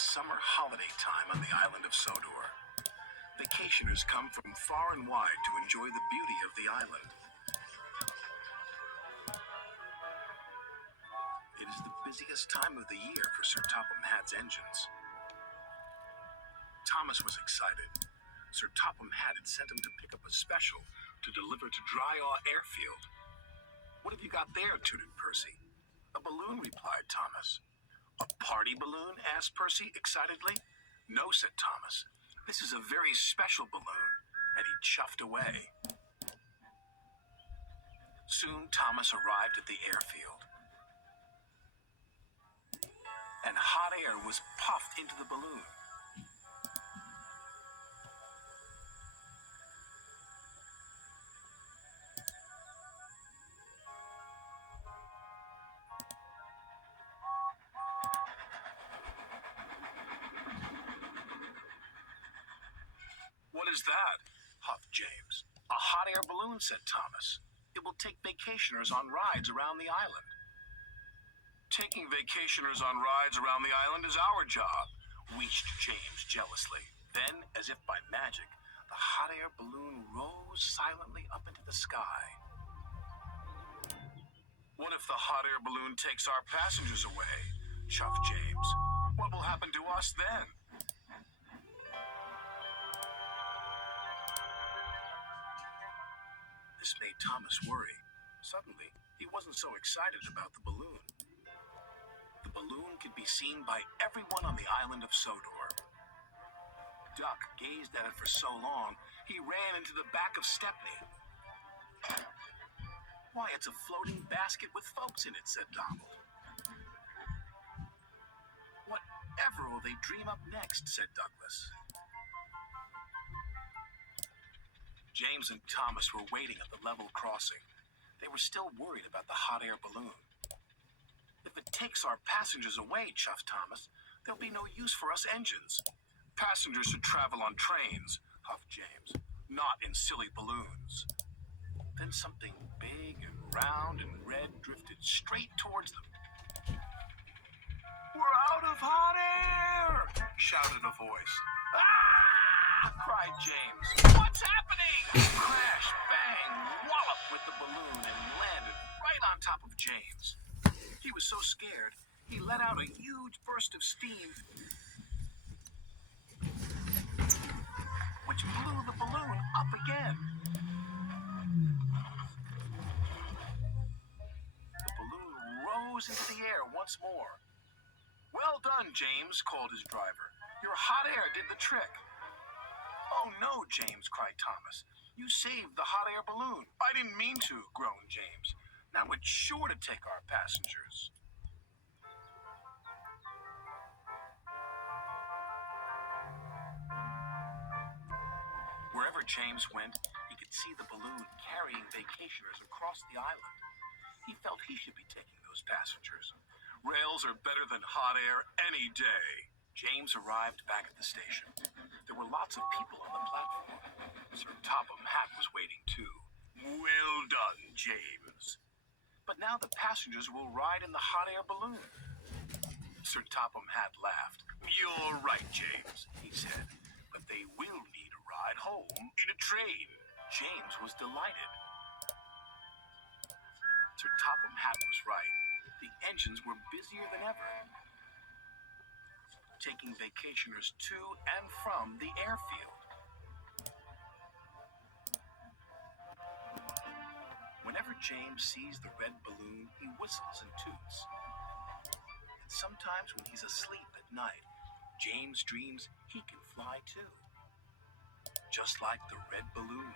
summer holiday time on the island of Sodor. Vacationers come from far and wide to enjoy the beauty of the island. It is the busiest time of the year for Sir Topham Hatt's engines. Thomas was excited. Sir Topham Hatt had sent him to pick up a special to deliver to Dry-Aw Airfield. "What have you got there?" tooted Percy. "A balloon," replied Thomas. "A party balloon?" asked Percy excitedly. "No," said Thomas. "This is a very special balloon," and he chuffed away. Soon Thomas arrived at the airfield, and hot air was puffed into the balloon. "What is that?" huffed James. "A hot air balloon," said Thomas. "It will take vacationers on rides around the island." "Taking vacationers on rides around the island is our job," wheezed James jealously. Then, as if by magic, the hot air balloon rose silently up into the sky. "What if the hot air balloon takes our passengers away?" chuffed James. "What will happen to us then?" This made Thomas worry. Suddenly, he wasn't so excited about the balloon. The balloon could be seen by everyone on the island of Sodor. Duck gazed at it for so long, he ran into the back of Stepney. "Why, it's a floating basket with folks in it," said Donald. "Whatever will they dream up next?" said Douglas. James and Thomas were waiting at the level crossing. They were still worried about the hot air balloon. "If it takes our passengers away," chuffed Thomas, "there'll be no use for us engines." "Passengers should travel on trains," huffed James, "not in silly balloons." Then something big and round and red drifted straight towards them. "We're out of hot air!" shouted a voice. "Ah!" cried James. "What's happening?" Crash, bang, wallop with the balloon and landed right on top of James. He was so scared, he let out a huge burst of steam, which blew the balloon up again. The balloon rose into the air once more. "Well done, James," called his driver. "Your hot air did the trick." "Oh, no, James," cried Thomas. "You saved the hot air balloon." "I didn't mean to," groaned James. "Now it's sure to take our passengers." Wherever James went, he could see the balloon carrying vacationers across the island. He felt he should be taking those passengers. Rails are better than hot air any day. James arrived back at the station. There were lots of people on the platform. Sir Topham Hatt was waiting too. "Well done, James." "But now the passengers will ride in the hot air balloon." Sir Topham Hatt laughed. "You're right, James," he said. "But they will need a ride home in a train." James was delighted. Sir Topham Hatt was right. The engines were busier than ever, taking vacationers to and from the airfield. Whenever James sees the red balloon, he whistles and toots. And sometimes when he's asleep at night, James dreams he can fly too, just like the red balloon.